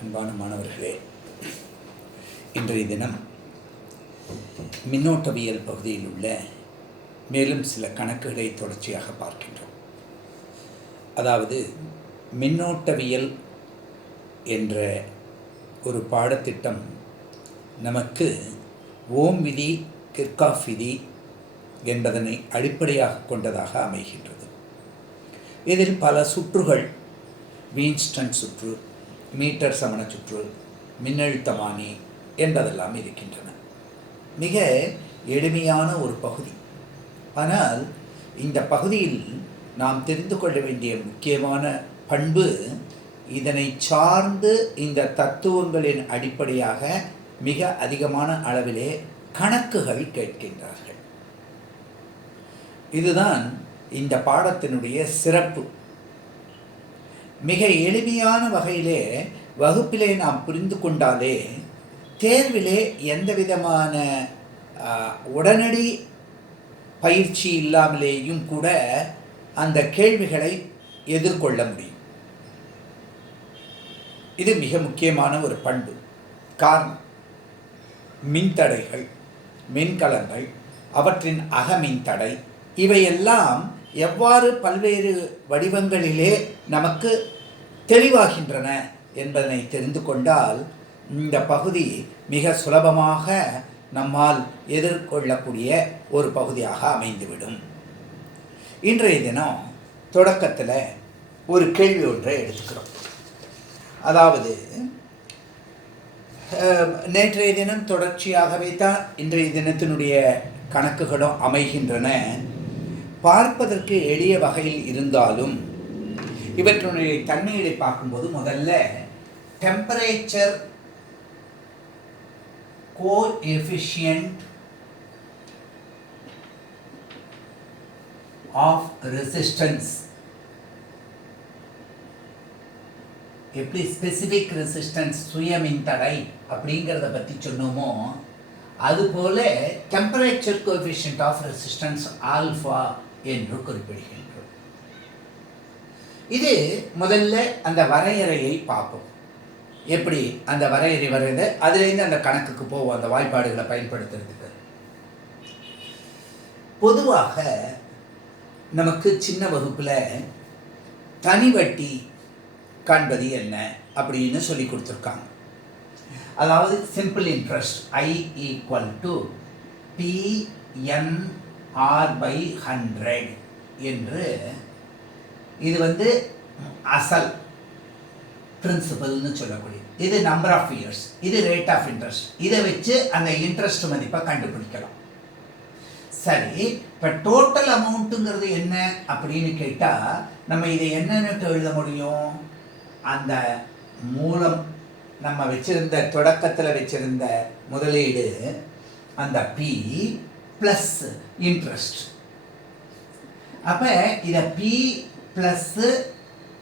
அன்பான மாணவர்களே, இன்றைய தினம் மின்னோட்டவியல் பகுதியில் உள்ள மேலும் சில கணக்குகளை தொடர்ச்சியாக பார்க்கின்றோம். அதாவது மின்னோட்டவியல் என்ற ஒரு பாடத்திட்டம் நமக்கு ஓம் விதி, கிர்காஃப் விதி என்பதனை அடிப்படையாக கொண்டதாக அமைகின்றது. இதில் பல சுற்றுகள், வீன்ஸ்டன் சுற்று, மீட்டர் சமண சுற்று, மின்னழுத்தமானி என்பதெல்லாம் இருக்கின்றன. மிக எளிமையான ஒரு பகுதி. ஆனால் இந்த பகுதியில் நாம் தெரிந்து கொள்ள வேண்டிய முக்கியமான பண்பு, இதனை சார்ந்து இந்த தத்துவங்களின் அடிப்படையாக மிக அதிகமான அளவிலே கணக்குகள் கேட்கின்றார்கள். இதுதான் இந்த பாடத்தினுடைய சிறப்பு. மிக எளிமையான வகையிலே வகுப்பிலே நாம் புரிந்து கொண்டாலே தேர்விலே எந்த விதமான உடனடி பயிற்சி இல்லாமலேயும் கூட அந்த கேள்விகளை எதிர்கொள்ள முடியும். இது மிக முக்கியமான ஒரு பண்பு. காரணம், மின்தடைகள், மின்கலங்கள், அவற்றின் அகமின்தடை இவையெல்லாம் எவ்வாறு பல்வேறு வடிவங்களிலே நமக்கு தெளிவாகின்றன என்பதனை தெரிந்து கொண்டால் இந்த பகுதி மிக சுலபமாக நம்மால் எதிர்கொள்ளக்கூடிய ஒரு பகுதியாக அமைந்துவிடும். இன்றைய தினம் தொடக்கத்தில் ஒரு கேள்வி ஒன்றை எடுத்துக்கிறோம். அதாவது நேற்றைய தினம் தொடர்ச்சியாகவே தான் இன்றைய தினத்தினுடைய கணக்குகளும் அமைகின்றன. பார்ப்பதற்கு எளிய வகையில் இருந்தாலும் இவற்றுடைய தன்மைகளை பார்க்கும்போது முதல்ல டெம்பரேச்சர் கோஎஃபிஷியன்ட் ஆஃப் ரெசிஸ்டன்ஸ், எப்படி ஸ்பெசிஃபிக் ரெசிஸ்டன்ஸ் சுயமின்தடை அப்படிங்கிறத பற்றி சொன்னோமோ அதுபோல temperature coefficient of resistance alpha என்று குறிப்பிடுகின்றோம். இது முதல்ல அந்த வரையறையை பார்ப்போம். எப்படி அந்த வரையறை வரைந்த அதுலேருந்து அந்த கணக்குக்கு போவோம், அந்த வாய்ப்பாடுகளை பயன்படுத்துறதுக்கு. பொதுவாக நமக்கு சின்ன வகுப்பில் தனிவட்டி காண்பது என்ன அப்படின்னு சொல்லி கொடுத்துருக்காங்க. அதாவது சிம்பிள் இன்ட்ரெஸ்ட் I = PNR/100 என்று, இது அசல் பிரின்சிபல்னு சொல்லக்கூடிய, இது நம்பர் ஆஃப் இயர்ஸ், இது ரேட் ஆஃப் இன்ட்ரெஸ்ட். இதை வச்சு அந்த இன்ட்ரெஸ்ட் மதிப்பை கண்டுபிடிக்கலாம். சரி, இப்போ டோட்டல் அமௌண்ட்டுங்கிறது என்ன அப்படின்னு கேட்டால் நம்ம இதை என்னன்னு எழுத முடியும்? அந்த மூலம் நம்ம வச்சிருந்த தொடக்கத்தில் வச்சிருந்த முதலீடு அந்த P ப்ளஸ் இன்ட்ரெஸ்ட். அப்போ இதை P ப்ளஸ்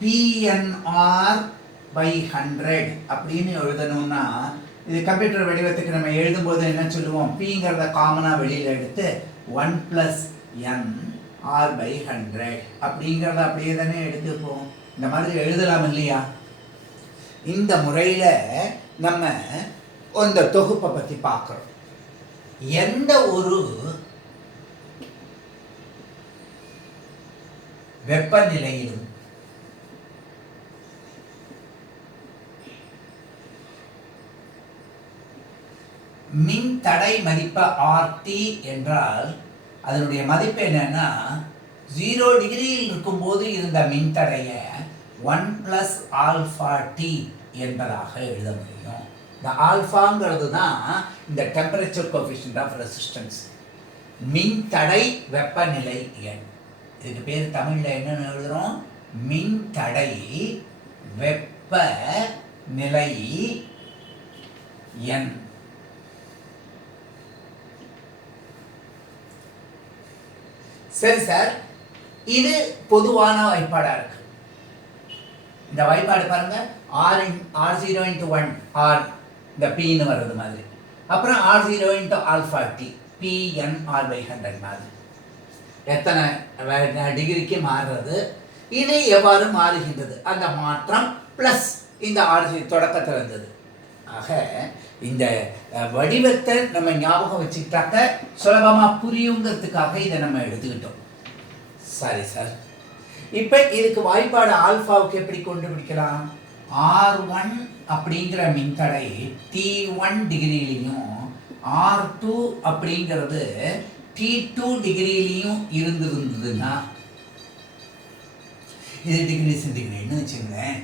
PNR/100 அப்படின்னு எழுதணும்னா, இது கம்ப்யூட்டர் வடிவத்துக்கு நம்ம எழுதும்போது என்ன சொல்லுவோம்? Pங்கிறத காமனாக வெளியில் எடுத்து 1 + NR/100 அப்படிங்கிறத அப்படியே தானே எடுத்துப்போம். இந்த மாதிரி எழுதலாம் இல்லையா? இந்த முறையில் நம்ம அந்த தொகுப்பை பற்றி பார்க்குறோம். எந்த ஒரு வெப்பநிலையிலும் மின் தடை மதிப்பு RT என்றால் அதனுடைய மதிப்பு என்னன்னா, 0 டிகிரியில் இருக்கும்போது இருந்த மின்தடையை 1 + αT என்பதாக எழுத முடியும். இந்த ஆல்ஃபாங்கிறது தான் இந்த டெம்பரேச்சர் கோஎஃபிஷியன்ட் ஆஃப் ரெசிஸ்டன்ஸ், மின்தடை வெப்பநிலை எண். இதுக்கு பேர் தமிழில் என்னன்னு எழுதுகிறோம்? மின்தடை வெப்பநிலை எண். சரி சார், இது பொதுவான வாய்ப்பாடாக இருக்கு. இந்த வாய்ப்பாடு பாருங்க, R0 × 1 R, இந்த Pன்னு வர்றது மாதிரி. அப்புறம் R0 × αT PNR/100 மாதிரி. எத்தனை டிகிரிக்கு மாறுறது, இது எவ்வாறு மாறுகின்றது, அந்த மாற்றம் ப்ளஸ் இந்த ஆர்ஜி தொடக்கத்தில் இருந்தது. ஆக இந்த வடிவத்தை நம்ம ஞாபகம் வச்சுக்கிட்டாக்க சுலபமாக புரியுங்கிறதுக்காக இதை நம்ம எடுத்துக்கிட்டோம். சரி சார், இப்போ இதுக்கு வாய்ப்பாடு ஆல்ஃபாவுக்கு எப்படி கண்டுபிடிக்கலாம்? R1 அப்படிங்கிற மின்தடை T1 டிகிரிலையும் R2 அப்படிங்கிறது T2 டிகிரிலையும் இருந்திருந்ததுன்னா, இது டிகிரி சென்டிகிரேட்னு வச்சுங்களேன்,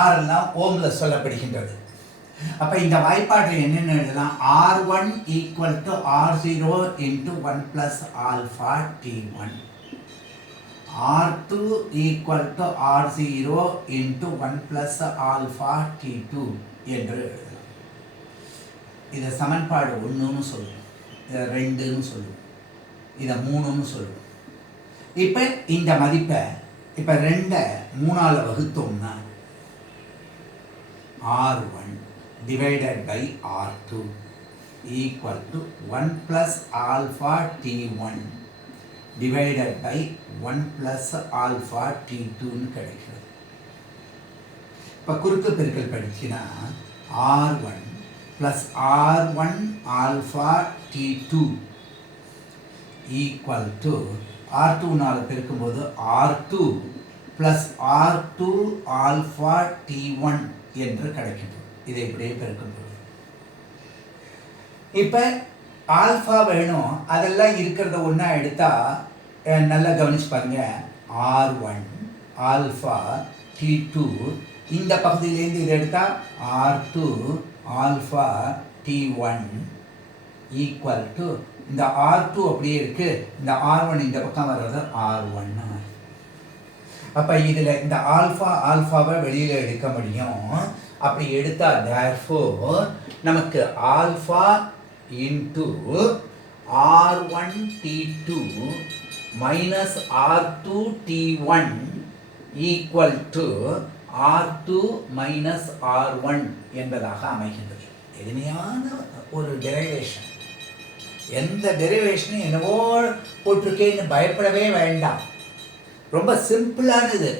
ஆரெல்லாம் ஓமில் சொல்லப்படுகின்றது. அப்போ இந்த வாய்ப்பாட்டில் என்னென்ன எழுதலாம்? R1 equal to R0 into 1 plus alpha T1, R2 equal to R0 into 1 plus alpha T2 என்று எழுதலாம். இதை சமன்பாடு 1ன்னு சொல்லுவோம், இதை 2ன்னு சொல்லுவோம், இதை 3ன்னு சொல்லுவோம். இப்போ இந்த மதிப்பை இப்போ 2 3ஆல் வகுத்தோம்னா R1 divided by R2 equal to 1 plus alpha T1 divided by 1 plus alpha T2 கிடைக்கிறது. இப்போ குறுக்கு பெருக்கல் படிச்சினா R1 plus R1 alpha T2 equal to R2 நாலு பெருக்கும்போது R2 plus R2 alpha T1 என்று கிடைக்கின்றது. இதை இப்படியே பெருக்கும்போது இப்போ ஆல்ஃபா வேணும், அதெல்லாம் இருக்கிறத ஒன்றா எடுத்தால் நல்லா கவனிச்சு பாருங்க. R1 ஆல்ஃபா T2, இந்த பகுதியிலேருந்து இதை எடுத்தால் R2 alpha T1 equal to இந்த R2 அப்படியே இருக்குது, இந்த R1 இந்த பக்கம் வர்றது R1. அப்போ இதில் இந்த ஆல்ஃபாவை வெளியில் எடுக்க முடியும். அப்படி எடுத்தால் therefore நமக்கு alpha into R1 T2 minus R2 T1 equal to R2 minus R1 என்பதாக அமைகின்றது. எளிமையான ஒரு டெரிவேஷன். எந்த டெரிவேஷனும் என்னவோ போட்டிருக்கேன்னு பயப்படவே வேண்டாம், ரொம்ப சிம்பிளானது.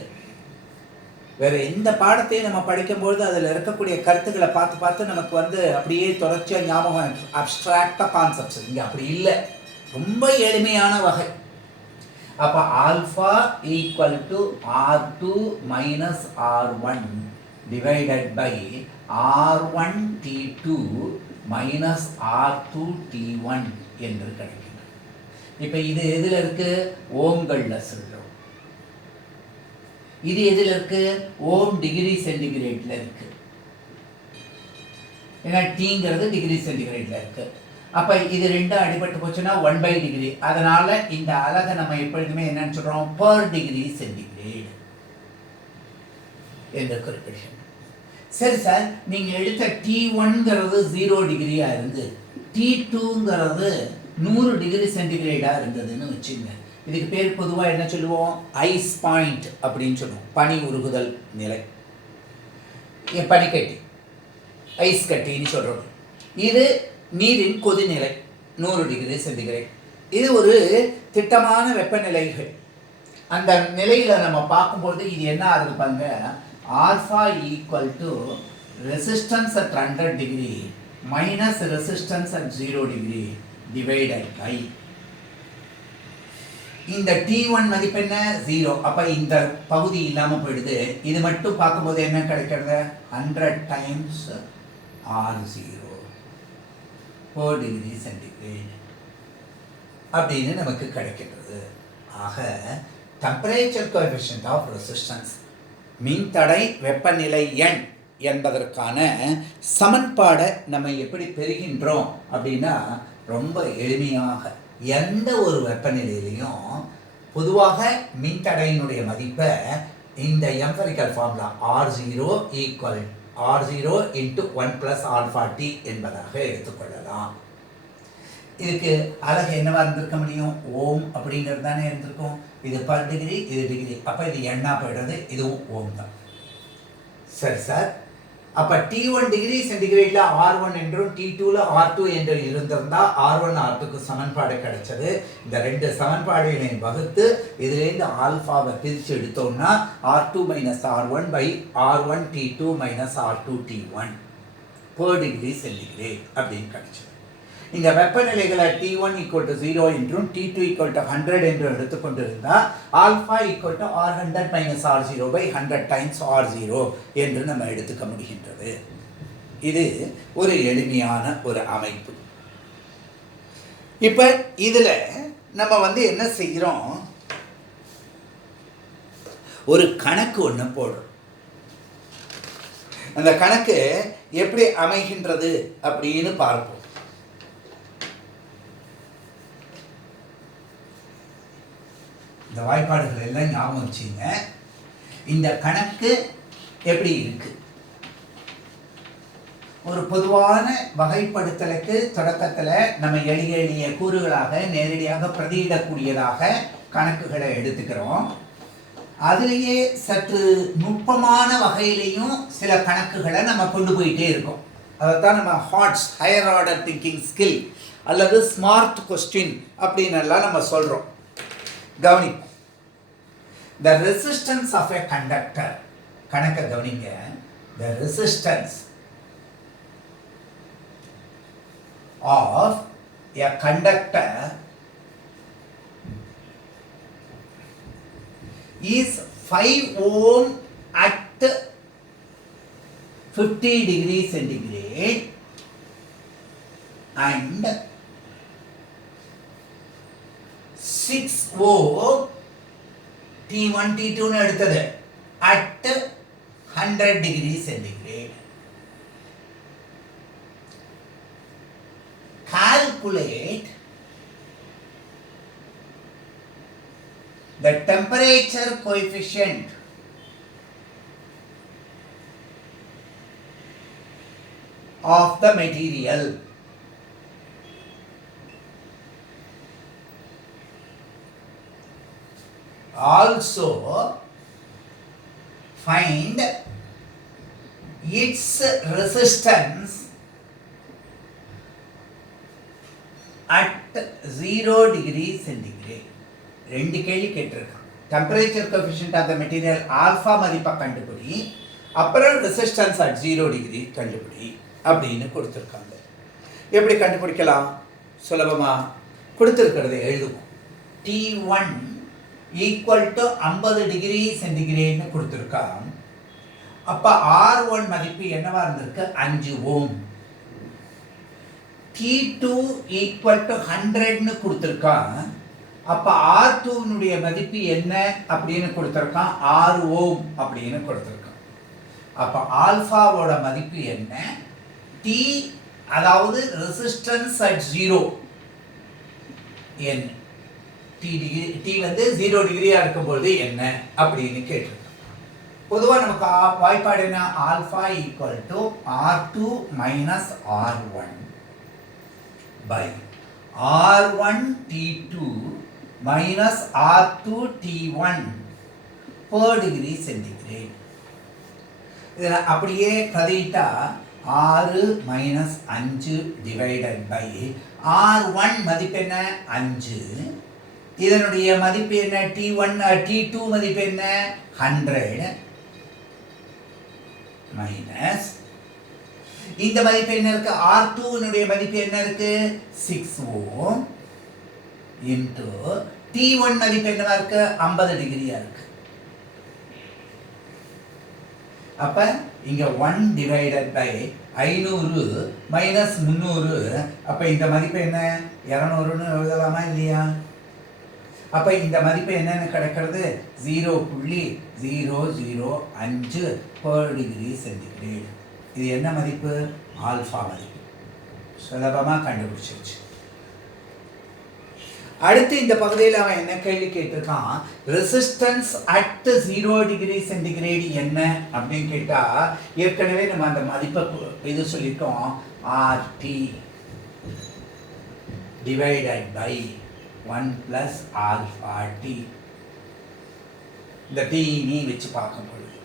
வேறு எந்த பாடத்தையும் நம்ம படிக்கும்பொழுது அதில் இருக்கக்கூடிய கருத்துக்களை பார்த்து பார்த்து நமக்கு அப்படியே தொடர்ச்சியாக ஞாபகம், அப்ஸ்ட்ராக்டாக கான்செப்ட்ஸ். இங்கே அப்படி இல்லை, ரொம்ப எளிமையான வகை. அப்போ alpha equal to R2 minus R1 divided by R1 T2 minus R2 T1 என்று கிடைக்கிறது. இப்போ இது எதில் இருக்குது? ஓம்களில் சொல்கிறோம். இது எதில் இருக்குது? ஓம் டிகிரி சென்டிகிரேட்டில் இருக்குது. ஏன்னா டீங்கிறது டிகிரி சென்டிகிரேட்டில் இருக்குது. அப்போ இது ரெண்டும் அடிபட்டு போச்சுன்னா 1/டிகிரி. அதனால் இந்த அலகை நம்ம எப்பொழுதுமே என்னன்னு சொல்கிறோம்? பர் டிகிரி சென்டிகிரேட் என்று குறிப்பிடுகிறோம். சரி சார், நீங்கள் எடுத்த T1ங்கிறது 0 டிகிரியாக இருந்து T2ங்கிறது 100 டிகிரி சென்டிகிரேடாக இருந்ததுன்னு வச்சுங்க. இதுக்கு பேர் பொதுவாக என்ன சொல்லுவோம்? ஐஸ் பாயிண்ட் அப்படின்னு சொல்லுவோம். பனி உருகுதல் நிலை, பனிக்கட்டி, ஐஸ் கட்டின்னு சொல்கிறோம். இது நீரின் கொதிநிலை 100 டிகிரி சென்டிகிரேட். இது ஒரு திட்டமான வெப்பநிலைகள். அந்த நிலையில் நம்ம பார்க்கும்போது இது என்ன ஆகுதுப்பாங்க? Alpha equal to resistance at 100 degree minus resistance at 0 degree divided by இந்த T1 மதிப்பு என்ன? 0. அப்போ இந்த பகுதி இல்லாமல் போயிடுது. இது மட்டும் பார்க்கும்போது என்ன கிடைக்கிறது? 100 டைம்ஸ் R0 4 டிகிரி சென்டிகிரேட் அப்படின்னு நமக்கு கிடைக்கின்றது. ஆக டெம்பரேச்சர் கோஎஃபிஷியன்ட் ஆஃப் ரெசிஸ்டன்ஸ், மின்தடை வெப்பநிலை எண் என்பதற்கான சமன்பாடை நம்ம எப்படி பெறுகின்றோம் அப்படின்னா, ரொம்ப எளிமையாக எந்த ஒரு வெப்பநிலையிலையும் பொதுவாக மின்தடையினுடைய மதிப்பை இந்த empirical formula R0 equal R0 into 1 plus alpha T என்பதாக எடுத்துக்கொள்ளலாம். இதுக்கு அலகு என்னவாக இருந்திருக்க முடியும்? ஓம் அப்படிங்கிறது தானே இருந்திருக்கும். இது பர் டிகிரி, இது டிகிரி. அப்போ இது எண்ணா போய்டுறது, இதுவும் ஓம் தான். சரி சார், அப்போ T1 டிகிரி சென்டிகிரேடில் R1 என்றும் T2ல R2 என்று இருந்திருந்தால் R1 R2க்கு சமன்பாடு கிடைச்சது. இந்த ரெண்டு சமன்பாடுகளையும் வகுத்து இதிலேருந்து ஆல்ஃபாவை பிரித்து எடுத்தோம்னா R2 minus R1 by R1 T2 minus R2 T1 per degree centigrade அப்படின்னு கிடைச்சது. இந்த வெப்பநிலைகளை T1 equal to 0 என்றும் T2 equal to 100 என்றும் எடுத்துக்கொண்டிருந்தால் alpha equal to R100 minus R0 by 100 times R0 என்று நம்ம எடுத்துக்க முடிகின்றது. இது ஒரு எளிமையான ஒரு அமைப்பு. இப்போ இதில் நம்ம என்ன செய்கிறோம், ஒரு கணக்கு ஒன்று போடுறோம். அந்த கணக்கு எப்படி அமைகின்றது அப்படின்னு பார்ப்போம். இந்த வாய்ப்பாடுகள் எல்லாம் ஞாபகம் வச்சுங்க. இந்த கணக்கு எப்படி இருக்கு, ஒரு பொதுவான வகைப்படுத்தலுக்கு தொடக்கத்தில் நம்ம எளிய எளிய கூறுகளாக நேரடியாக பிரதியிடக்கூடியதாக கணக்குகளை எடுத்துக்கிறோம். அதுலேயே சற்று நுட்பமான வகையிலையும் சில கணக்குகளை நம்ம கொண்டு போயிட்டே இருக்கோம். அதைத்தான் நம்ம hats higher order thinking skill அல்லது ஸ்மார்ட் கொஸ்டின் அப்படின்னு எல்லாம் நம்ம சொல்கிறோம். கவனிப்போம். The resistance of a conductor, கணக்க கவனிங்க. The resistance of a conductor is 5 ohm at 50 degrees centigrade and 6 ohm T1 T2 னு எடுத்தது at 100 degrees centigrade. Calculate the temperature coefficient of the material. Also find its resistance at 0 degree centigrade. ரெண்டு கேள்வி கேட்டிருக்கான். Temperature coefficient of the material alpha மதிப்பை கண்டுபிடி, அப்புறம் resistance at 0 degree கண்டுபிடி அப்படின்னு கொடுத்துருக்காங்க. எப்படி கண்டுபிடிக்கலாம்? சுலபமாக கொடுத்துருக்கிறது எழுதுவோம். T1 ஈக்குவல் டு 50 டிகிரி சென்டிகிரேட்னு கொடுத்துருக்கான். அப்போ R1 மதிப்பு என்னவா இருந்திருக்கு? 5 ஓம். T2 ஈக்குவல் டு 100ன்னு கொடுத்துருக்கான். அப்போ R2னுடைய மதிப்பு என்ன அப்படின்னு கொடுத்துருக்கான்? 6 ஓம் அப்படின்னு கொடுத்துருக்கான். அப்போ ஆல்ஃபாவோட மதிப்பு என்ன? T அதாவது ரெசிஸ்டன்ஸ் அட் 0 என்ன? T 0 டிகிரியாக இருக்கும்போது என்ன அப்படின்னு கேட்டிருக்கோம். பொதுவாக நமக்கு வாய்ப்பாடு என்ன? Alpha equal to R2 minus R1 by R1 T2 minus R2 T1 per degree centigrade. இதில் அப்படியே பதிட்டா 6 மைனஸ் 5 டிவைடட் பை R1 மதிப்பு என்ன? 5. இதனுடைய மதிப்பு என்ன? T2 மதிப்பு என்ன? 100 மைனஸ் இந்த மதிப்பு என்ன இருக்கு? R2னுடைய மதிப்பு என்ன இருக்கு? 6 ஓம் இன்டு T1 மதிப்பு என்னவா இருக்கு? 50 டிகிரியா இருக்கு. அப்ப இங்க 1 டிவைடட் பை 500 மைனஸ் 300. அப்ப இந்த மதிப்பு என்ன? 200ன்னு எழுதலாமா இல்லையா? அப்ப இந்த மதிப்பு என்னன்னு கிடைக்கிறது? 0.005 per டிகிரி சென்டிகிரேட். இது என்ன மதிப்பு? ஆல்ஃபா மதிப்பு. சுலபமா கண்டுபிடிச்சிருச்சு. அடுத்து இந்த பகுதியில் அவன் என்ன கேள்வி கேட்டிருக்கான்? ரெசிஸ்டன்ஸ் அட் 0 டிகிரி சென்டிகிரேட் என்ன அப்படின்னு கேட்டா, ஏற்கனவே நம்ம அந்த மதிப்பை இது சொல்லிட்டோம். RT divided by 1 plus alpha T. இந்த T நீ வச்சு பார்க்கும் பொழுது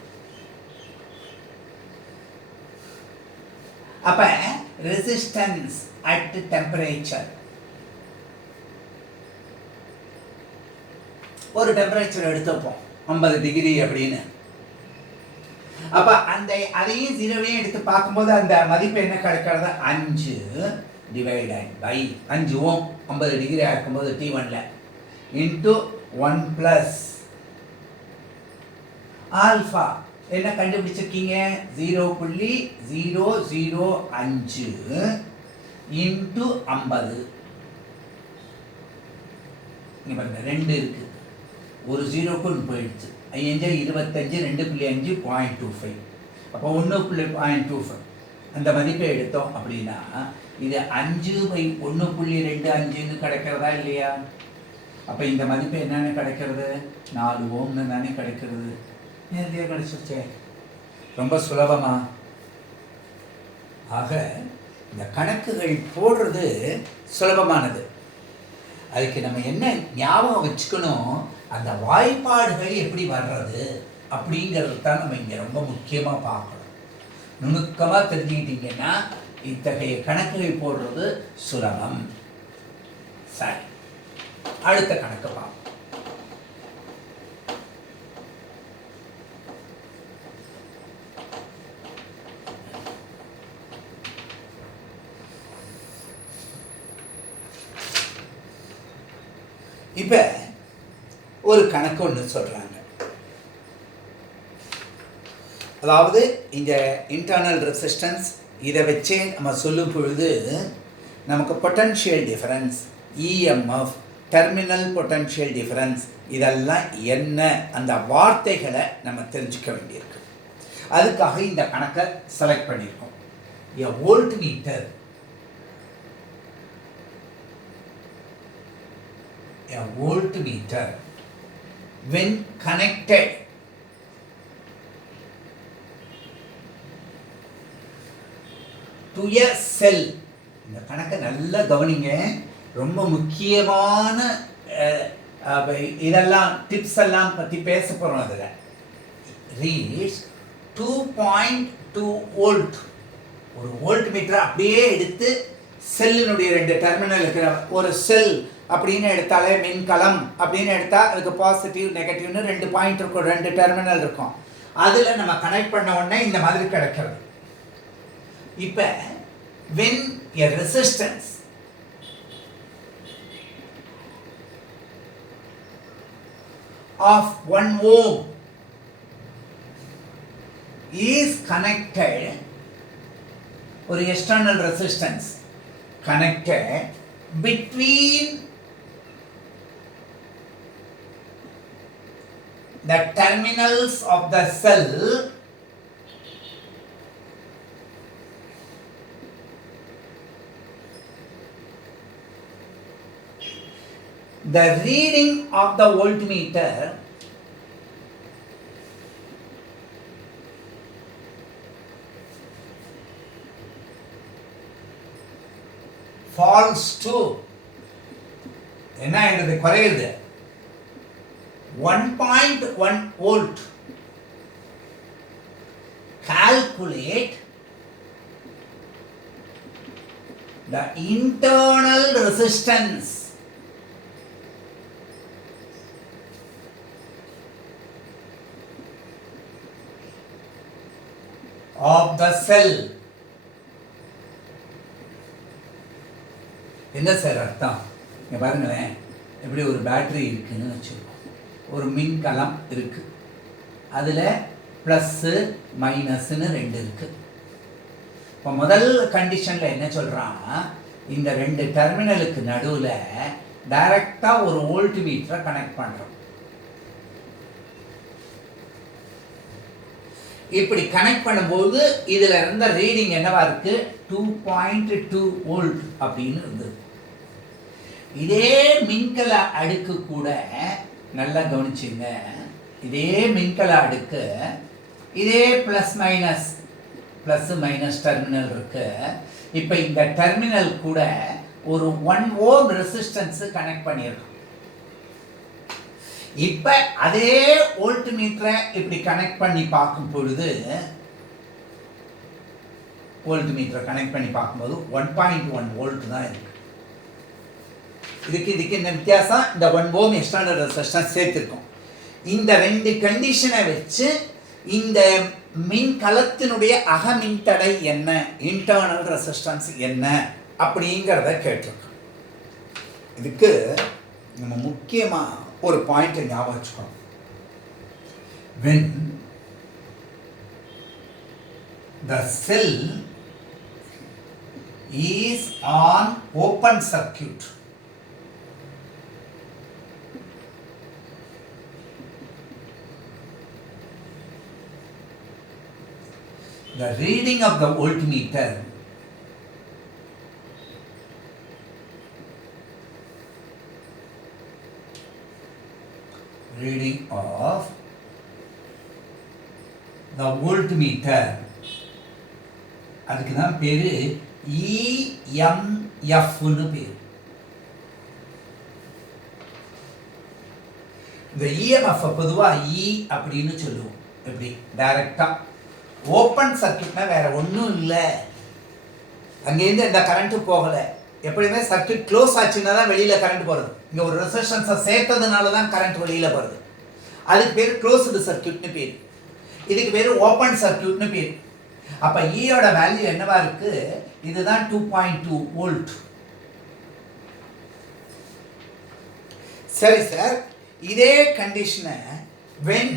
அப்ப ரெசிஸ்டன்ஸ் அட் டெம்பரேச்சர், ஒரு டெம்பரேச்சர் எடுத்துப்போம் 50 டிகிரி அப்படின்னு. அப்ப அந்த அதையும் 0வையும் எடுத்து பார்க்கும்போது அந்த மதிப்பு என்ன கிடைக்கிறது? 5 டிவைடட் பை 5 ஓம் 50 டிகிரி இருக்கும்போது T1ல இன்டு 1 பிளஸ் ஆல்ஃபா என்ன கண்டுபிடிச்சிருக்கீங்க? 0.005 இன்டு 50. இங்க பாருங்க 2 இருக்கு, ஒரு 0க்கு போயிடுச்சு. 5 25 2.5 0.25. அப்போ 1.25 அந்த மதிப்பை எடுத்தோம் அப்படின்னா இது 5/1.25 கிடைக்கிறதா இல்லையா? அப்போ இந்த மதிப்பு என்னன்னு கிடைக்கிறது? 4 ஓம்னு தானே கிடைக்கிறது. நேரடியாக கிடைச்சிருச்சே, ரொம்ப சுலபமா. ஆக இந்த கணக்குகள் போடுறது சுலபமானது. அதுக்கு நம்ம என்ன ஞாபகம் வச்சுக்கணும், அந்த வாய்ப்பாடுகள் எப்படி வர்றது அப்படிங்கிறது தான் நம்ம இங்கே ரொம்ப முக்கியமாக பார்க்கணும். நுணுக்கமாக தெரிஞ்சுக்கிட்டீங்கன்னா இத்தகைய கணக்குகள் போடுறது சுலபம். சரி, அடுத்த கணக்கு பார்ப்போம். இப்போ ஒரு கணக்கு ஒன்று சொல்கிறாங்க. அதாவது இந்த இன்டர்னல் ரெசிஸ்டன்ஸ் இதை வச்சே நம்ம சொல்லும் பொழுது நமக்கு potential difference, EMF, terminal potential difference இதெல்லாம் என்ன அந்த வார்த்தைகளை நம்ம தெரிஞ்சுக்க வேண்டியிருக்கு. அதுக்காக இந்த கணக்கை செலக்ட் பண்ணியிருக்கோம். A voltmeter, a voltmeter when connected to a cell. இந்த கணக்கை நல்லா கவனிங்க, ரொம்ப முக்கியமான இதெல்லாம் டிப்ஸ் எல்லாம் பற்றி பேச போகிறோம். அதில் ரீச் 2.2 வோல்ட், ஒரு வோல்ட் மீட்டர் அப்படியே எடுத்து செல்லினுடைய 2 டெர்மினல் இருக்கிற ஒரு செல் அப்படின்னு எடுத்தாலே மின்கலம் அப்படின்னு எடுத்தால் அதுக்கு பாசிட்டிவ் நெகட்டிவ்னு 2 பாயிண்ட் இருக்கும், 2 டெர்மினல் இருக்கும். அதில் நம்ம கனெக்ட் பண்ண உடனே இந்த மாதிரி கிடைக்கிறது. இப்போ when a resistance of 1 ohm is connected, ஒரு external resistance connected between the terminals of the cell the reading of the voltmeter falls to என்ன ஆயிடுது? குறையுது. 1.1 volt. Calculate the internal resistance of the cell. என்ன sir அர்த்தம்? இங்கே பாருங்களேன், எப்படி ஒரு பேட்டரி இருக்குன்னு வச்சுருக்கோம், ஒரு மின்கலம் இருக்குது, அதில் ப்ளஸ்ஸு மைனஸ்ன்னு 2 இருக்குது. இப்போ முதல் கண்டிஷனில் என்ன சொல்கிறான்னா, இந்த 2 டெர்மினலுக்கு நடுவில் டைரெக்டாக ஒரு வோல்ட் மீட்டரை கனெக்ட் பண்ணுறோம். இப்படி கனெக்ட் பண்ணும்போது இதில் இருந்த ரீடிங் என்னவா இருக்குது? 2.2 வோல்ட் அப்படின்னு இருந்தது. இதே மின்கல அடுக்கு கூட நல்லா கவனிச்சுங்க, இதே மின்கல அடுக்கு இதே ப்ளஸ் மைனஸ் டெர்மினல் இருக்கு. இப்போ இந்த டெர்மினல் கூட ஒரு 1 ஓம் ரெசிஸ்டன்ஸு கனெக்ட் பண்ணியிருக்கோம். இப்போ அதே வோல்ட் மீட்டரை இப்படி கனெக்ட் பண்ணி பார்க்கும் பொழுது வோல்ட் மீட்டரை கனெக்ட் பண்ணி பார்க்கும்போது 1.1 வோல்ட் தான் இருக்குது. இதுக்கு இந்த வித்தியாசம், இந்த 1 ஓம் எக்ஸ்டர்னல் ரெசிஸ்டன்ஸ் சேர்த்துருக்கோம். இந்த ரெண்டு கண்டிஷனை வச்சு இந்த மின்கலத்தினுடைய அகமின்தடை என்ன, இன்டர்னல் ரெசிஸ்டன்ஸ் என்ன அப்படிங்கிறத கேட்டிருக்கோம். இதுக்கு நம்ம முக்கியமாக ஒரு பாயிண்ட் ஞாபகம் வச்சுக்கணும். when the cell is on open circuit, the reading of the voltmeter அதுக்கு தான் பேரு EMFன்னு பேரு. இந்த EMF பொதுவா E அப்படின்னு சொல்லுவோம். எப்படி டைரக்டா ஓப்பன் சர்க்யூட்னா வேற ஒன்றும் இல்லை, அங்கேருந்து எந்த கரண்ட்டும் போகலை. எப்படியுமே சர்க்யூட் க்ளோஸ் ஆச்சுன்னா தான் வெளியில் கரண்ட் போகிறது. இங்கே ஒரு ரெசிஸ்டன்ஸை சேர்த்ததுனால தான் கரண்ட் வெளியில் போகிறது. அதுக்கு பேர் க்ளோஸ்டு சர்க்யூட்னு பேர். இதுக்கு பேர் ஓப்பன் சர்க்யூட்னு பேர். அப்போ ஈயோட வேல்யூ என்னவா இருக்கு? இதுதான் 2.2 வோல்ட். சரி சார், இதே கண்டிஷனை வென்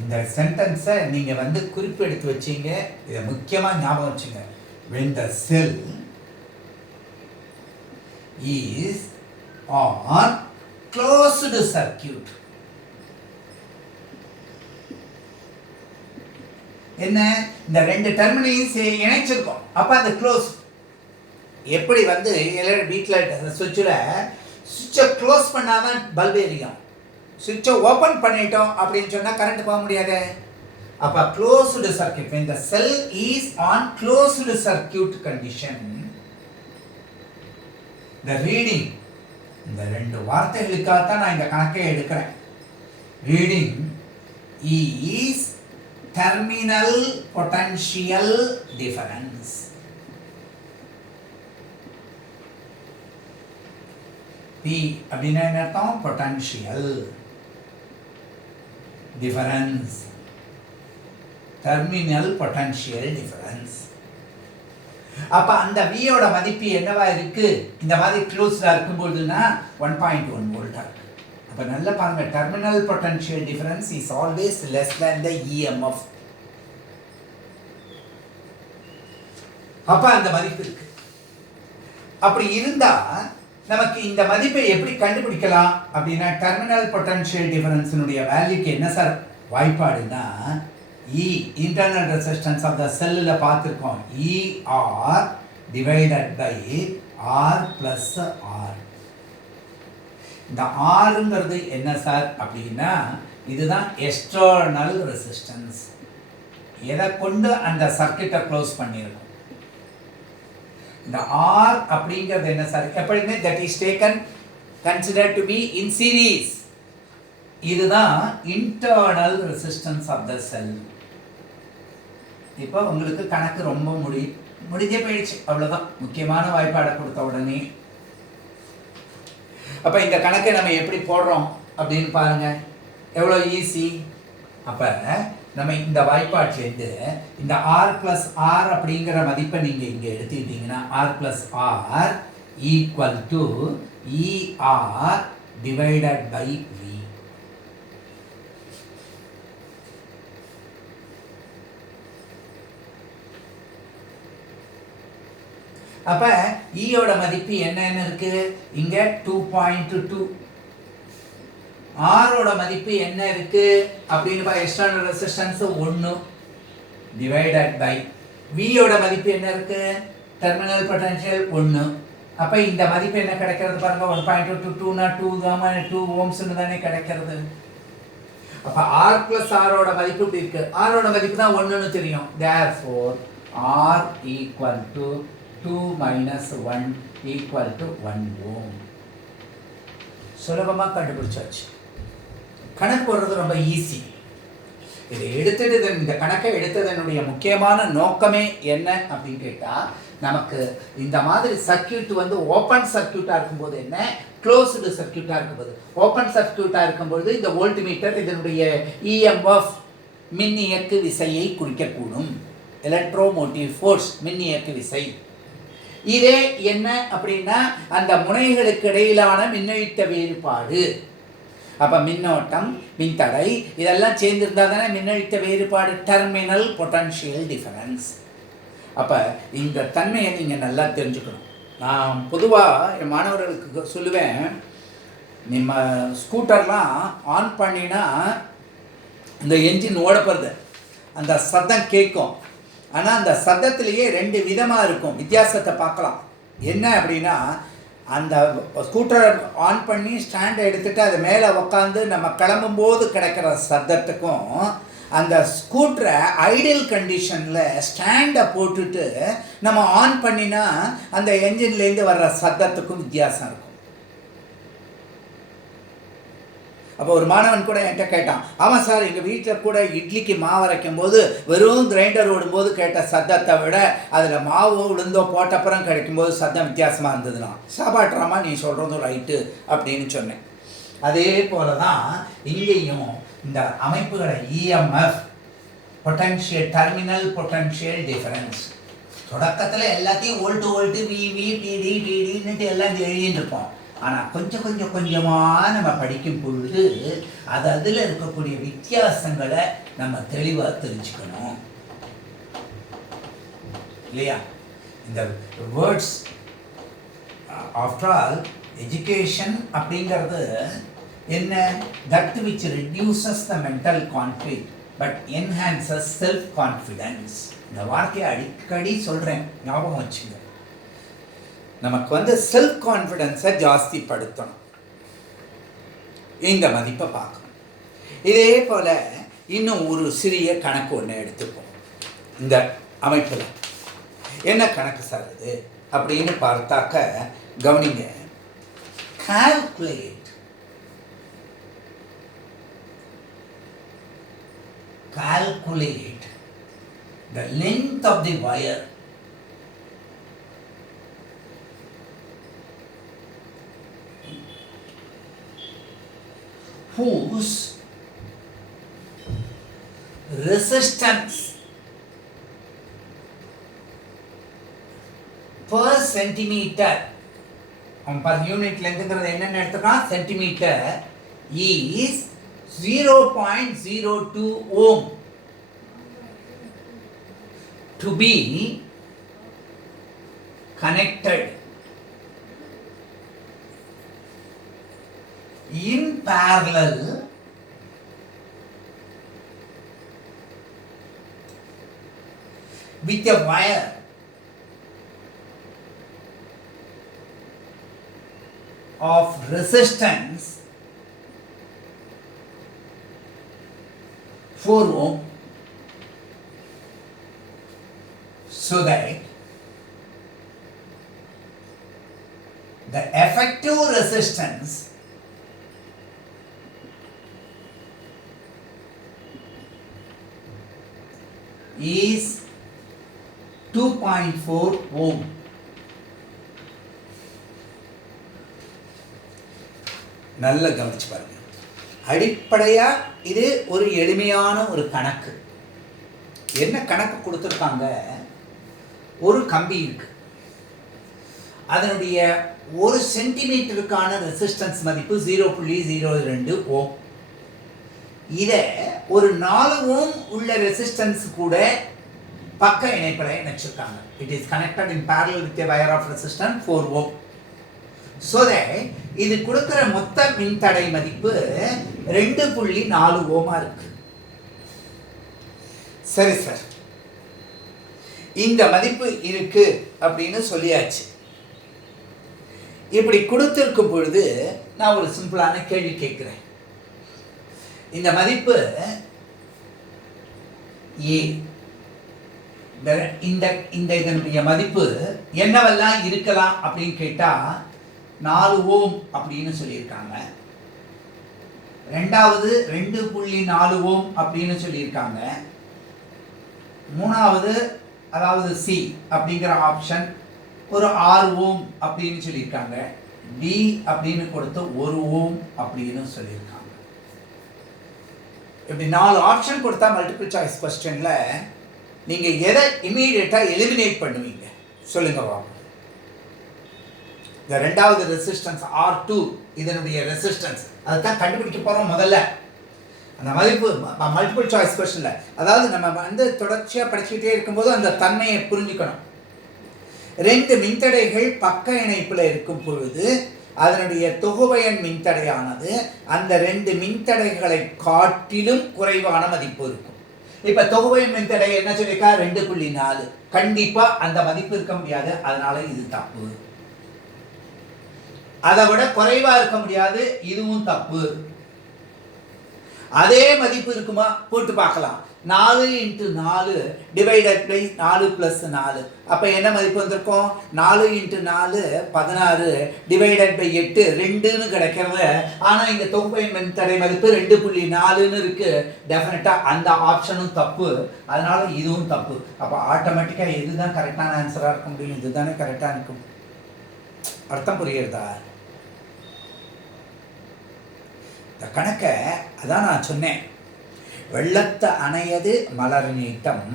இந்த சென்டென்ஸை நீங்கள் குறிப்பெடுத்து வச்சிங்க, இதை முக்கியமாக ஞாபகம் வச்சுங்க. when the cell is on closed circuit, என்ன இந்த ரெண்டு டெர்மினலையும் இணைச்சிருக்கோம். அப்போ அது க்ளோஸ். எப்படி வீட்டில் சுவிட்சை க்ளோஸ் பண்ணாதான் பல்ப் எரியும். சுவிட்சை ஓப்பன் பண்ணிட்டோம் அப்படின்னு சொன்னால் கரண்ட் போக முடியாது. அப்போ closed circuit, when the cell is on closed circuit condition, the reading, இந்த ரெண்டு வார்த்தைகளுக்காக தான் நான் இந்த கணக்கை எடுக்கிறேன். reading is terminal potential difference. P அப்படின்னா என்ன அர்த்தம்? potential difference, terminal potential difference. அப்போ அந்த வியோட மதிப்பு என்னவா இருக்கு? இந்த மாதிரி க்ளோஸ்டாக இருக்கும்போதுன்னா 1.1 வோல்ட்டாக இருக்கு. அப்போ நல்லா பாருங்க, terminal potential difference is always less than the EMF. அப்போ அந்த மதிப்பு இருக்கு. அப்படி இருந்தால் நமக்கு இந்த மதிப்பை எப்படி கண்டுபிடிக்கலாம் அப்படின்னா, டெர்மினல் பொட்டன்ஷியல் டிஃபரன்ஸினுடைய வேல்யூக்கு என்ன sir வாய்ப்பாடுன்னா, E internal resistance of the cell பார்த்திருக்கோம். ER divided by R plus R. இந்த Rங்கிறது என்ன சார் அப்படின்னா, இதுதான் external resistance. எதை கொண்டு அந்த சர்க்யூட்டை க்ளோஸ் பண்ணியிருக்கோம். இந்த R அப்படிங்கிறது என்ன சார்? எப்படின்னு that is taken considered to be in series. இதுதான் internal resistance of the cell. இப்போ உங்களுக்கு கணக்கு ரொம்ப முடிஞ்சே போயிடுச்சு. அவ்வளோதான், முக்கியமான வாய்ப்பாடை கொடுத்த உடனே. அப்போ இந்த கணக்கை நம்ம எப்படி போடுறோம் அப்படின்னு பாருங்க, எவ்வளோ ஈஸி. அப்போ நம்ம இந்த வாய்ப்பாட்டிலேருந்து இந்த R + R அப்படிங்கிற மதிப்பை நீங்கள் இங்கே எடுத்துக்கிட்டீங்கன்னா, R + R equal to ER divided by V. அப்போ ஈயோட மதிப்பு என்னன்னு இருக்கு? இங்கே 2.2. ஆரோட மதிப்பு என்ன இருக்கு அப்படின்னு எக்ஸ்டர்னல் ரெசிஸ்டன்ஸ் 1 டிவைடட் பை வியோட மதிப்பு என்ன இருக்கு? Terminal potential 1. அப்போ இந்த மதிப்பு என்ன கிடைக்கிறது பாருங்க, 1.2 2னா 2 ஓம்ஸ்னு தானே கிடைக்கிறது. அப்போ R + Rோட மதிப்பு இப்படி இருக்கு. ஆரோட மதிப்பு தான் 1ன்னு தெரியும். therefore R equal to 2 minus 1 equal to 1 ohm. சுலபமாக கண்டுபிடிச்சாச்சு. கணக்கு போடுறது ரொம்ப ஈஸி. இதை எடுத்துட்டு இந்த கணக்கை எடுத்ததனுடைய முக்கியமான நோக்கமே என்ன அப்படின்னு கேட்டால், நமக்கு இந்த மாதிரி சர்க்கியூட் வந்து ஓப்பன் சர்க்கியூட்டாக இருக்கும்போது என்ன, க்ளோஸ்டு சர்க்கியூட்டாக இருக்கும்போது. ஓப்பன் சர்க்கியூட்டாக இருக்கும்போது இந்த வோல்ட்மீட்டர் இதனுடைய இஎம்எஃப் மின்னியக்கு விசையை குறிக்கக்கூடும். எலக்ட்ரோமோட்டிவ் ஃபோர்ஸ் மின்னியக்கு விசை. இதே என்ன அப்படின்னா அந்த முனைகளுக்கு இடையிலான மின்னழுத்த வேறுபாடு. அப்போ மின்னோட்டம், மின்தடை இதெல்லாம் சேர்ந்திருந்தால் தானே மின்னழுத்த வேறுபாடு, டெர்மினல் பொட்டன்ஷியல் டிஃபரன்ஸ். அப்போ இந்த தன்மையை நீங்கள் நல்லா தெரிஞ்சுக்கணும். நான் பொதுவாக என் மாணவர்களுக்கு சொல்லுவேன், நம்ம ஸ்கூட்டர்லாம் ஆன் பண்ணினா இந்த என்ஜின் ஓடப்படுது, அந்த சத்தம் கேட்கும். ஆனால் அந்த சத்தத்திலேயே 2 விதமாக இருக்கும், வித்தியாசத்தை பார்க்கலாம். என்ன அப்படின்னா, அந்த ஸ்கூட்டரை ஆன் பண்ணி ஸ்டாண்டை எடுத்துகிட்டு அது மேலே உக்காந்து நம்ம கிளம்பும்போது கிடைக்கிற சத்தத்துக்கும், அந்த ஸ்கூட்டரை ஐடியல் கண்டிஷனில் ஸ்டாண்டை போட்டுட்டு நம்ம ஆன் பண்ணினா அந்த என்ஜின்லேருந்து வர்ற சத்தத்துக்கும் வித்தியாசம் இருக்கும். அப்போ ஒரு மாணவன் கூட என்கிட்ட கேட்டான், ஆமாம் சார், எங்கள் வீட்டில் கூட இட்லிக்கு மாவு அரைக்கும் போது வெறும் கிரைண்டர் ஓடும்போது கேட்ட சத்தத்தை விட அதில் மாவு உளுந்தோ போட்டப்புறம் கிடைக்கும்போது சத்தம் வித்தியாசமாக இருந்ததுன்னா, சாப்பாட்டுறாமா நீ சொல்கிறதும் ரைட்டு அப்படின்னு சொன்னேன். அதே போல தான் இங்கேயும் இந்த அமைப்புகளை EMF, potential, terminal potential difference, தொடக்கத்தில் எல்லாத்தையும் வோல்ட்டு விவி டிடி டிடின்னுட்டு எல்லாம் எழுதிட்டு இருப்போம். ஆனால் கொஞ்சம் கொஞ்சமாக நம்ம படிக்கும் பொழுது அது அதில் இருக்கக்கூடிய வித்தியாசங்களை நம்ம தெளிவாக தெரிஞ்சுக்கணும் இல்லையா? இந்த வேர்ட்ஸ் ஆஃப்டர் ஆல் எஜுகேஷன் அப்படிங்கிறது என்ன, that which reduces the mental conflict but enhances self confidence. இந்த வார்த்தையை அடிக்கடி சொல்கிறேன், ஞாபகம் வச்சுங்க. நமக்கு வந்து செல்ஃப் கான்ஃபிடென்ஸை ஜாஸ்தி படுத்தணும், இந்த மதிப்பை பார்க்கணும். இதே போல் இன்னும் ஒரு சிறிய கணக்கு ஒன்று எடுத்துப்போம். இந்த அமைப்பில் என்ன கணக்கு சார் இது அப்படின்னு பார்த்தாக்க கவனிங்க. calculate the length of the wire whose resistance per centimeter, per unit length என்னன்னு எடுத்துக்கலாம், centimetre, is 0.02 ohm to be connected in parallel with a wire of resistance 4 ohm, so that the effective resistance is 2.4 ohm. நல்ல கவனிச்சு பாருங்க. அடிப்படையாக இது ஒரு எளிமையான ஒரு கணக்கு. என்ன கணக்கு கொடுத்துருக்காங்க, ஒரு கம்பி இருக்கு, அதனுடைய 1 சென்டிமீட்டருக்கான ரெசிஸ்டன்ஸ் மதிப்பு 0.02 ஓம். இதை ஒரு 4 ஓம் உள்ள ரெசிஸ்டன்ஸ் கூட பக்க இணைப்பில் இணைச்சிருக்காங்க. It is connected in parallel with a wire of resistance 4 ohm. So இது கொடுக்குற மொத்த மின்தடை மதிப்பு 2.4 ஓமா இருக்கு. சரி சார், இந்த மதிப்பு இருக்கு அப்படின்னு சொல்லியாச்சு. இப்படி கொடுத்திருக்கும் பொழுது நான் ஒரு சிம்பிளான கேள்வி கேட்கிறேன். இந்த மதிப்பு ஏ, இதனுடைய மதிப்பு என்னவெல்லாம் இருக்கலாம் அப்படின்னு கேட்டா 4 ஓம் அப்படின்னு சொல்லியிருக்காங்க, ரெண்டாவது 2.4 ஓம் அப்படின்னு சொல்லியிருக்காங்க. மூணாவது அதாவது சி அப்படிங்கிற ஆப்ஷன் ஒரு 6 ஓம் அப்படின்னு சொல்லியிருக்காங்க. டி அப்படின்னு கொடுத்து 1 ஓம் அப்படின்னு சொல்லியிருக்காங்க. இப்படி 4 ஆப்ஷன் கொடுத்தா மல்டிபிள் சாய்ஸ் கொஸ்டின்ல நீங்க எதை இமீடியட்டா எலிமினேட் பண்ணுவீங்க சொல்லுங்க பாப்போம். இந்த ரெண்டாவது ரெசிஸ்டன்ஸ் R2 இதனுடைய ரெசிஸ்டன்ஸ் அதுதான் கண்டுபிடிக்க போறோம் முதல்ல. அந்த மதிப்பு மல்டிபிள் சாய்ஸ் கொஸ்டின்ல அதாவது நம்ம தொடர்ச்சியா படிச்சுக்கிட்டே இருக்கும்போது அந்த தன்மையை புரிஞ்சுக்கணும். 2 மின்தடைகள் பக்க இணைப்புல இருக்கும் பொழுது அதனுடைய தொகுபயன் மின்தடையானது அந்த 2 மின்தடைகளை காட்டிலும் குறைவான மதிப்பு இருக்கும். இப்ப தொகுபயன் மின்தடை என்ன சொல்லிருக்கா 2.4. கண்டிப்பா அந்த மதிப்பு இருக்க முடியாது, அதனால இது தப்பு. அதை விட குறைவா இருக்க முடியாது, இதுவும் தப்பு. அதே மதிப்பு இருக்குமா போட்டு பார்க்கலாம். 4 × 4 டிவைடட் பை 4 + 4 அப்ப என்ன மதிப்பு வந்திருக்கும் 4 × 4 16 டிவைடட் பை 8 2ன்னு கிடைக்கிறது. ஆனா இங்க தொகுபயன் மின்தடை மதிப்பு 2.4ன்னு இருக்கு. டெஃபினட்டா அந்த ஆப்ஷனும் தப்பு, அதனால இதுவும் தப்பு. அப்ப ஆட்டோமேட்டிக்கா இதுதான் கரெக்டான ஆன்சரா இருக்க முடியும், இதுதானே கரெக்டா இருக்கும். அர்த்தம் புரியுறதா? இந்த கணக்கை அதான் நான் சொன்னேன். வெள்ளத்த அணையது மலர் நீட்டம்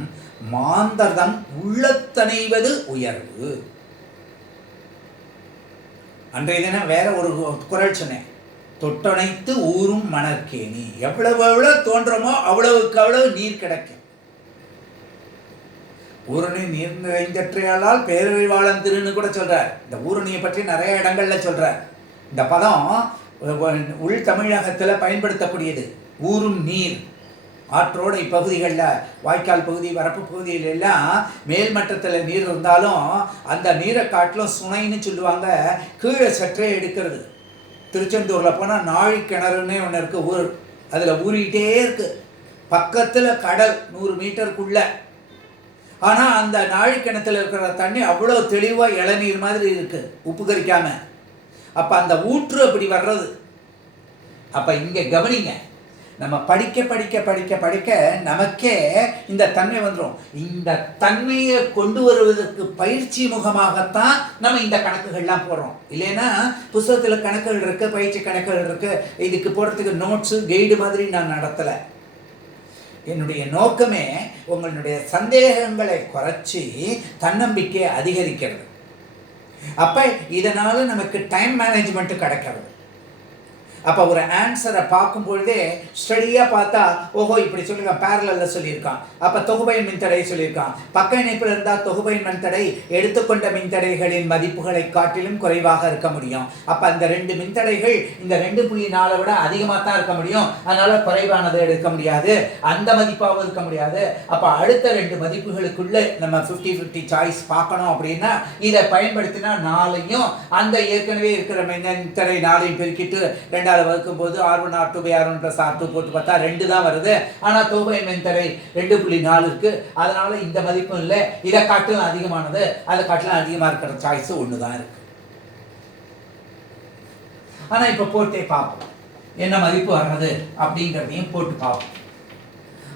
மாந்தர்தம் உள்ளத்தணைவது உயர்வு. அன்றைய தினம் வேற ஒரு குறள் சொன்னேன். தொட்டணைத்து ஊரும் மணற்கேணி. எவ்வளவு தோன்றமோ அவ்வளவுக்கு அவ்வளவு நீர் கிடைக்கும். ஊரணி நீர் நிறைந்தற்றையால் பேரறிவாளன் திருன்னு கூட சொல்றார். இந்த ஊரணியை பற்றி நிறைய இடங்கள்ல சொல்றார். இந்த பதம் உள் தமிழகத்தில் பயன்படுத்தக்கூடியது. ஊரும் நீர் ஆற்றோடை பகுதிகளில் வாய்க்கால் பகுதி வரப்பு பகுதியில எல்லாம் மேல்மட்டத்தில் நீர் இருந்தாலும் அந்த நீரை காட்டிலும் சுனைன்னு சொல்லுவாங்க. கீழே சற்றே எடுக்கிறது. திருச்செந்தூரில் போனால் நாழி கிணறுன்னே ஒன்று இருக்குது ஊர். அதில் ஊறிக்கிட்டே இருக்கு. பக்கத்தில் கடல் 100 மீட்டருக்குள்ள. ஆனால் அந்த நாழி கிணத்துல இருக்கிற தண்ணி அவ்வளோ தெளிவாக இளநீர் மாதிரி இருக்குது, உப்பு கரிக்காம. அப்போ அந்த ஊற்று அப்படி வர்றது. அப்போ இங்கே கவனிங்க, நம்ம படிக்க படிக்க படிக்க படிக்க நமக்கே இந்த தன்மை வந்துடும். இந்த தன்மையை கொண்டு வருவதற்கு பயிற்சி முகமாகத்தான் நம்ம இந்த கணக்குகள்லாம் போடுறோம். இல்லைன்னா புத்தகத்தில் கணக்குகள் இருக்கு, பயிற்சி கணக்குகள் இருக்கு, இதுக்கு போடுறதுக்கு நோட்ஸு கைடு மாதிரி நான் நடத்தலை. என்னுடைய நோக்கமே உங்களுடைய சந்தேகங்களை குறைச்சி தன்னம்பிக்கையை அதிகரிக்கிறது. அப்ப இதனால நமக்கு டைம் மேனேஜ்மெண்ட் கிடைக்கிறது. அப்போ ஒரு ஆன்சரை பார்க்கும் பொழுதே ஸ்டடியாக பார்த்தா ஓஹோ இப்படி சொல்லியிருக்கான், பேரலில் சொல்லியிருக்கான். அப்போ தொகுபயன் மின்தடை சொல்லியிருக்கான். பக்க இணைப்பில் இருந்தால் தொகுபயன் மின்தடை எடுத்துக்கொண்ட மின்தடைகளின் மதிப்புகளை காட்டிலும் குறைவாக இருக்க முடியும். அப்போ அந்த 2 மின்தடைகள் இந்த 2.4 விட அதிகமாக தான் இருக்க முடியும், அதனால குறைவானதை எடுக்க முடியாது, அந்த மதிப்பாகவும் இருக்க முடியாது. அப்போ அடுத்த 2 மதிப்புகளுக்குள்ள நம்ம 50-50 சாய்ஸ் பார்க்கணும். அப்படின்னா இதை பயன்படுத்தினா 4ஐயும் அந்த ஏற்கனவே இருக்கிற மின்தடை 4ஐயும் பெருக்கிட்டு 2 வகுக்கும் போது R1 R2 R1 + R2 போட்டு பார்த்தா 2 தான் வருது. ஆனால் தொகுபயன் மின்தடை 2.4 இருக்கு, அதனால இந்த மதிப்பும் இல்லை, இதை காட்டிலும் அதிகமானது, அதை காட்டிலும் அதிகமாக இருக்கிற சாய்ஸ் ஒன்று தான் இருக்கு. ஆனால் இப்போ போட்டே பார்ப்போம் என்ன மதிப்பு வர்றது அப்படிங்கிறதையும் போட்டு பார்ப்போம்.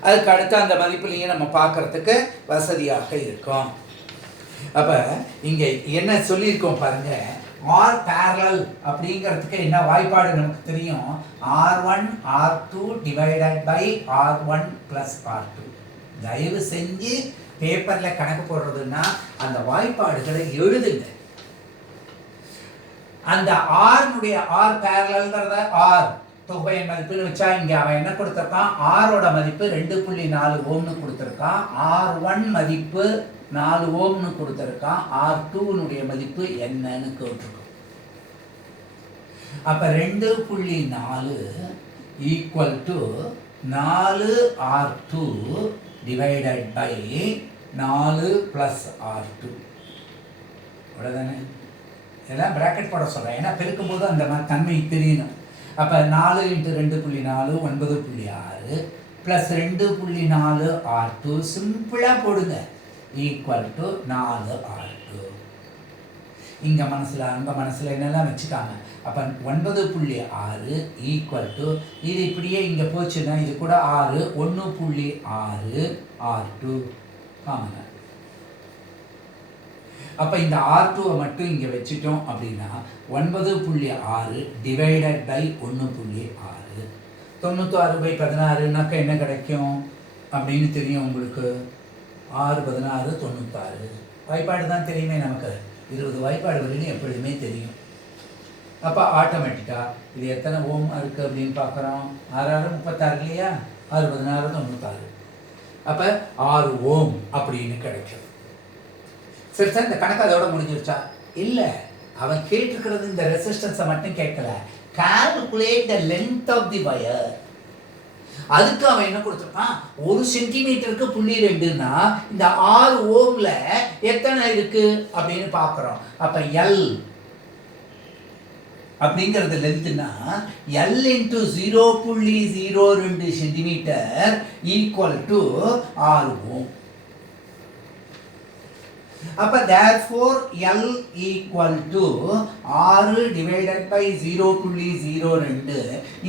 அதுக்கு அடுத்து அந்த மதிப்புலையும் நம்ம பார்க்கறதுக்கு வசதியாக இருக்கும். அப்போ இங்கே என்ன சொல்லியிருக்கோம் பாருங்க. R parallel அப்படிங்கிறதுக்கு என்ன வாய்ப்பாடு நமக்கு தெரியும். R1 R2 divided by R1 + R2. தயவு செஞ்சு பேப்பரில் கணக்கு போடுறதுன்னா அந்த வாய்ப்பாடுகளை எழுதுங்க. அந்த R-னுடைய R parallelங்கிறத R தொகுபயன் மதிப்புன்னு வச்சா இங்கே அவன் என்ன கொடுத்துருக்கான், R-ஓட மதிப்பு 2.4 ஓம்னு கொடுத்துருக்கான். R1 மதிப்பு 4 ஓம்னு கொடுத்துருக்கான். R2னுடைய மதிப்பு என்னன்னு கேட்டிருக்கோம். அப்ப 2.4 = 4R2 டிவைடட் பை 4 + R2. அவ்வளோதானே. இதெல்லாம் பிராக்கெட் போட சொல்கிறேன், ஏன்னா பெருக்கும் போது அந்த தன்மை தெரியணும். அப்போ 4 × 2.4 9.6 ப்ளஸ் 2.4 R2 சிம்பிளாக போடுங்க = 4 R2. இங்கே மனசில் அங்கே மனசில் என்னெல்லாம் வச்சுக்காங்க. அப்போ 9.6 ஈக்குவல் டு இது இப்படியே இங்கே போச்சுன்னா இது கூட 6 1.6 R2 காமன். அப்போ இந்த R2 மட்டும் இங்கே வச்சுட்டோம் அப்படின்னா 9.6 டிவைடட் பை 1.6 96/16னாக்கா என்ன கிடைக்கும் அப்படின்னு தெரியும் உங்களுக்கு. 6 16 96 வாய்ப்பாடு தான் தெரியுமே நமக்கு. 20 வாய்ப்பாடு வரையும் எப்பொழுதுமே தெரியும். அப்போ ஆட்டோமேட்டிக்காக இது எத்தனை ஓம் இருக்குது அப்படின்னு பார்க்குறோம். 6 6 36 இல்லையா, 6 16 96. அப்போ 6 ஓம் அப்படின்னு கிடைக்கும். சரி சார், இந்த கணக்கு அதோட முடிஞ்சிருச்சா? இல்லை, அவன் கேட்டிருக்கிறது இந்த ரெசிஸ்டன்ஸை மட்டும் கேட்கல, calculate the length of the wire. அதுக்கு அவன் என்ன கொடுத்துருக்கான், 1 சென்டிமீட்டருக்கு 0.2ன்னா இந்த 6 ஓம்ல எத்தனை இருக்கு அப்படின்னு பார்க்குறோம். அப்போ எல் அப்படிங்கிறது லென்த்னா L into 0.02 centimetre equal to 6 ohm. அப்போ therefore L equal to 6 divided by 0.02.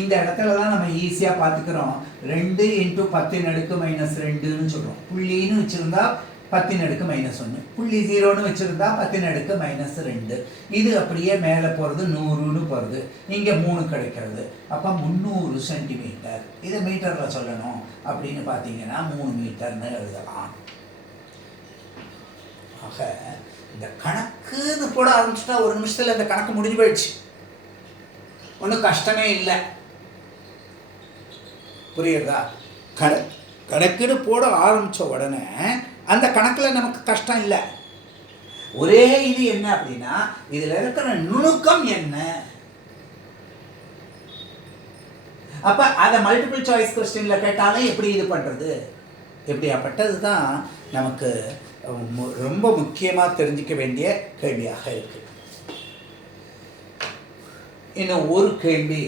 இந்த இடத்துல தான் நம்ம ஈஸியாக பார்த்துக்கிறோம். 2 × 10⁻²ன்னு சொல்கிறோம். புள்ளின்னு வச்சுருந்தா 10⁻−1, புள்ளி 0ன்னு வச்சுருந்தா 10⁻−2. இது அப்படியே மேலே போகிறது 100ன்னு போகிறது, இங்கே 3 கிடைக்கிறது. அப்போ 300 சென்டிமீட்டர். இதை மீட்டரில் சொல்லணும் அப்படின்னு பார்த்தீங்கன்னா 3 மீட்டர்னு எழுதலாம். ஆக இந்த கணக்குன்னு போட ஆரம்பிச்சுட்டா 1 நிமிஷத்தில் இந்த கணக்கு முடிஞ்சு போயிடுச்சு. ஒன்றும் கஷ்டமே இல்லை. புரியுறதா? கணக்குன்னு போட ஆரம்பித்த உடனே அந்த கணக்கில் நமக்கு கஷ்டம் இல்லை. ஒரே இது என்ன அப்படின்னா இதில் இருக்கிற நுணுக்கம் என்ன. அப்போ அதை மல்டிபிள் சாய்ஸ் கொஸ்டினில் கேட்டாலும் எப்படி இது பண்ணுறது, எப்படியாப்பட்டது தான் நமக்கு ரொம்ப முக்கியமாக தெரிஞ்சிக்க வேண்டிய கேள்வியாக இருக்கு. இன்னும் ஒரு கேள்வி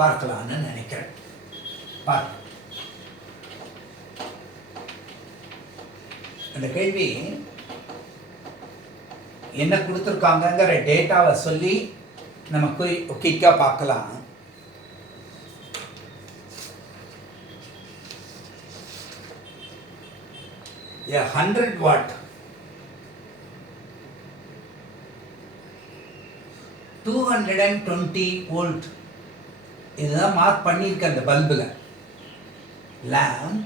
பார்க்கலான்னு நினைக்கிறேன். அந்த கேள்வி என்ன கொடுத்துருக்காங்கங்கிற டேட்டாவை சொல்லி நமக்கு குயிக்காக பார்க்கலாம். A 100 watt 220 volt இதுதான் மார்க் பண்ணியிருக்க அந்த பல்பில். lamp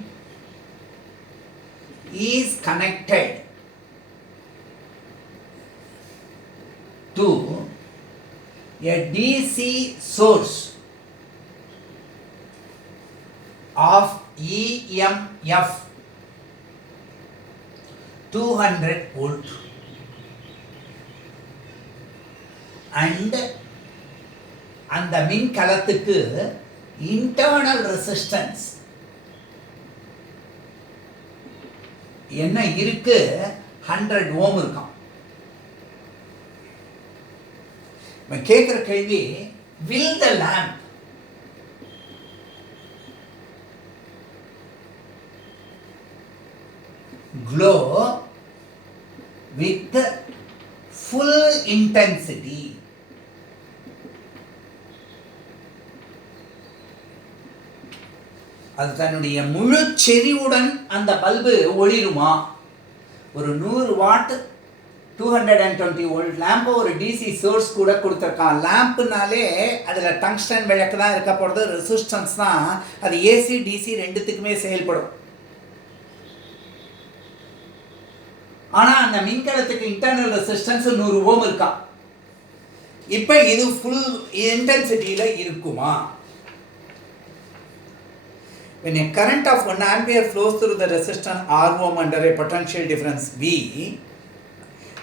is connected to a DC source of EMF 200 volt and அந்த மின்கலத்துக்கு இன்டர்னல் ரெசிஸ்டன்ஸ் என்ன இருக்கு, 100 ஓம் இருக்கும். கேட்குற கேள்வி, will the lamp glow with full intensity? அது தன்னுடைய முழு செறிவுடன் அந்த பல்பு ஒளிருமா? ஒரு 100 வாட் 220 வோல்ட் லேம்பை ஒரு டிசி சோர்ஸ் கூட கொடுத்துருக்கான். லேம்புனாலே அதில் டங்ஸ்டன் விளக்கு தான் இருக்க போகிறது, ரெசிஸ்டன்ஸ் தான். அது ஏசி டிசி ரெண்டுத்துக்குமே செயல்படும். ஆனால் அந்த மின்கலத்துக்கு இன்டர்னல் ரெசிஸ்டன்ஸ் 100 ஓம் இருக்கா. இப்போ இது ஃபுல் இன்டென்சிட்டியில் இருக்குமா? When a current of 1 ampere flows through the resistance R ohm under a potential difference V,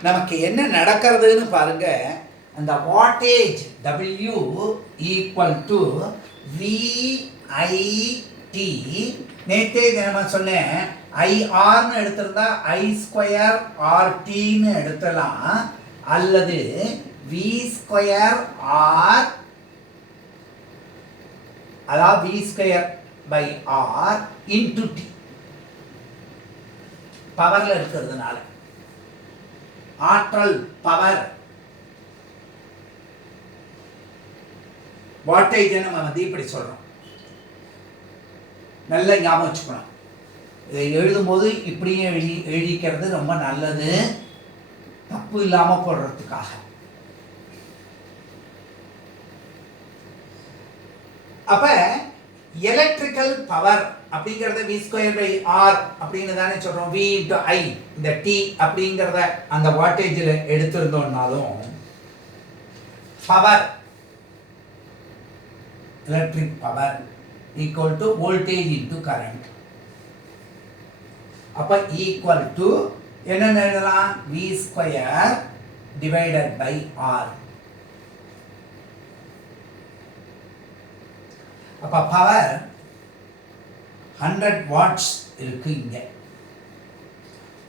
நமக்கு என்ன நடக்கிறதுன்னு பாருங்க. அந்த wattage W equal to VIT. நேற்றே நம்ம சொன்னேன், IRன்னு எடுத்திருந்தா I² RTன்னு எடுத்தலாம், அல்லது V² R, அதாவது V² by R into T. பவரில் இருக்கிறதுனால, ஆற்றல் பவர் வாட்டேஜை நம்ம வந்து இப்படி சொல்கிறோம். நல்லா ஞாபகம் வச்சுக்கணும். இதை எழுதும்போது இப்படியே எழுதிக்கிறது ரொம்ப நல்லது, தப்பு இல்லாமல் போடுறதுக்காக. அப்போ எலக்ட்ரிக்கல் பவர் அப்படிங்கிறத v²/r அப்படின்னு தானே சொல்கிறோம். v × I, இந்த T அப்படிங்கிறத அந்த வாட்டேஜில் எடுத்திருந்தோம்னாலும் power, electric power equal to voltage into current. அப்போ ஈக்குவல் டு என்னென்ன எழுதலாம்? v²/r. அப்போ பவர் 100 வாட்ஸ் இருக்கு. இங்கே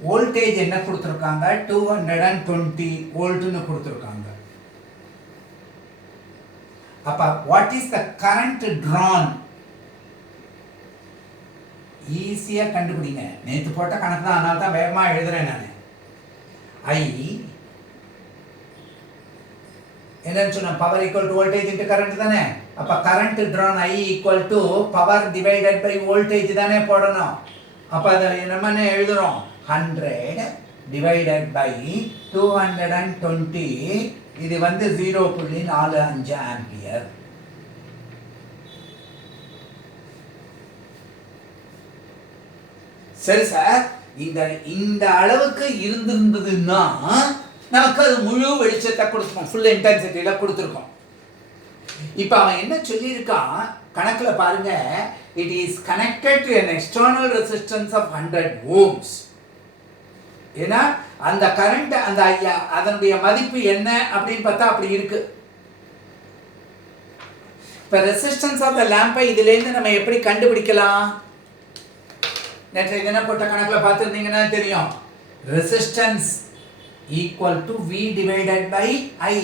வோல்டேஜ் என்ன கொடுத்துருக்காங்க? 220 வோல்ட்னு கொடுத்துருக்காங்க. அப்போ what is the current drawn? ஈஸியாக கண்டுபிடிங்க. நேற்று போட்ட கணக்கு தான், அதனால தான் வேகமாக எழுதுறேன் நான். ஐ என்னன்னு சொன்ன? Power equal to voltage into current தானே. அப்போ current drawn I equal to power divided by voltage தானே போடணும். அப்போ அதை நம்ம என்ன எழுதுறோம்? 100 டிவைடட் பை 220. இது வந்து 0.45 ஆம்பியர். சரி சார், இந்த அளவுக்கு இருந்திருந்ததுன்னா நமக்கு அது முழு வெளிச்சத்தை கொடுத்துருக்கோம், ஃபுல் இன்டென்சிட்டியில கொடுத்துருக்கோம். இப்போ அவன் என்ன சொல்லியிருக்கான் கணக்கில் பாருங்க, it is connected to an external resistance of 100 ohms. ஏன்னா அந்த கரண்ட் அந்த அதனுடைய மதிப்பு என்ன அப்படின்னு பார்த்தா அப்படி இருக்கு. இப்போ ரெசிஸ்டன்ஸ் ஆஃப் த லேம்பை இதுலேருந்து நம்ம எப்படி கண்டுபிடிக்கலாம்? நேற்று என்ன போட்ட கணக்கில் பார்த்துருந்தீங்கன்னா தெரியும். Resistance equal to V divided by I.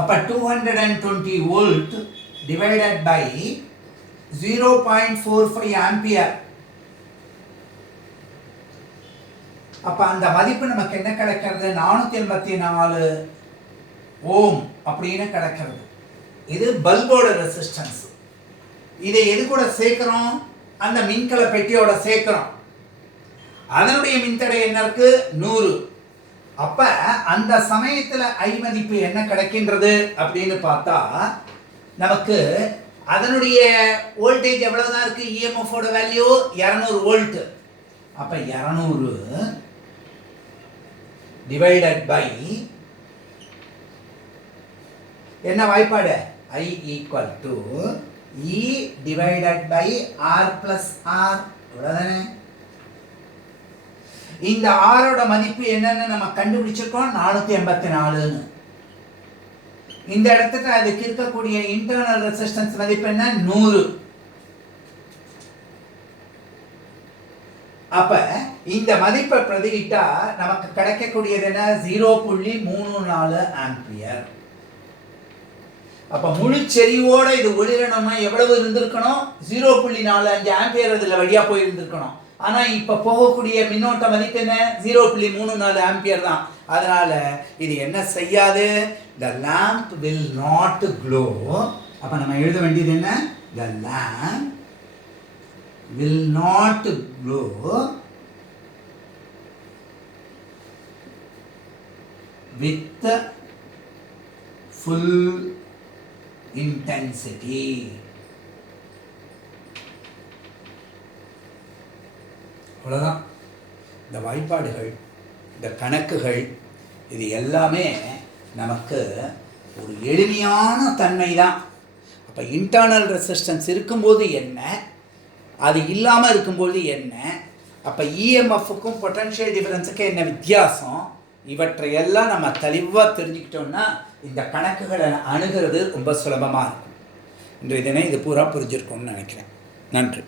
அப்போ 220 வோல்ட் டிவைடட் பை 0.45 ஆம்பியர். அப்போ அந்த மதிப்பு நமக்கு என்ன கிடைக்கிறது? 484 ஓம் அப்படின்னு கிடைக்கிறது. இது பல்போட ரெசிஸ்டன்ஸ். இதை எது கூட சேர்க்கிறோம்? அந்த மின்கல பெட்டியோட சேர்க்கிறோம். அதனுடைய மின்தடை என்ன இருக்கு? 100. அப்ப அந்த சமயத்துல I மதிப்பு என்ன கிடைக்கின்றது அப்படின்னு பார்த்தா நமக்கு அதனுடைய வோல்டேஜ் எவ்வளவுதான் இருக்கு? EMF ஓட வேல்யூ 200 வோல்ட். அப்ப 200 டிவைடட் பை என்ன வாய்ப்பாடு? I equal to E divided by R plus R. இவ்வளவுதானே. இந்த R ஓட மதிப்பு என்னன்னு நம்ம கண்டுபிடிச்சிருக்கோம், 484. இந்த இடத்துக்கு அதுக்கு இருக்கக்கூடிய இன்டர்னல் ரெசிஸ்டன்ஸ் மதிப்பு என்ன? 100. அப்ப இந்த மதிப்பை பிரதியிட்டா நமக்கு கிடைக்கக்கூடியது என்ன? 0.34 ஆம்பியர். அப்ப முழு செறிவோட இது ஒளிரணும்னா எவ்வளவு இருந்திருக்கணும்? 0.45 ஆம்பியர் இதுல வழியா போய் இருந்திருக்கணும். ஆனா இப்ப போகக்கூடிய மின்னோட்ட மதிப்பு என்ன? 0.34 ஆம்பியர் தான். அதனால இது என்ன செய்யாது? the lamp will not glow. அப்ப நம்ம எழுத வேண்டியது என்ன? the lamp will not glow with full intensity. அவ்வளோதான். இந்த வாய்ப்பாடுகள், இந்த கணக்குகள், இது எல்லாமே நமக்கு ஒரு எளிமையான தன்மை தான். அப்போ இன்டர்னல் ரெசிஸ்டன்ஸ் இருக்கும்போது என்ன, அது இல்லாமல் இருக்கும்போது என்ன, அப்போ இஎம்எஃப்க்கும் பொட்டன்ஷியல் டிஃபரன்ஸுக்கும் என்ன வித்தியாசம், இவற்றையெல்லாம் நம்ம தெளிவாக தெரிஞ்சுக்கிட்டோம்னா இந்த கணக்குகளை அணுகிறது ரொம்ப சுலபமாக இருக்கும். இன்றைய தினம் இது பூரா புரிஞ்சிருக்கும்னு நினைக்கிறேன். நன்றி.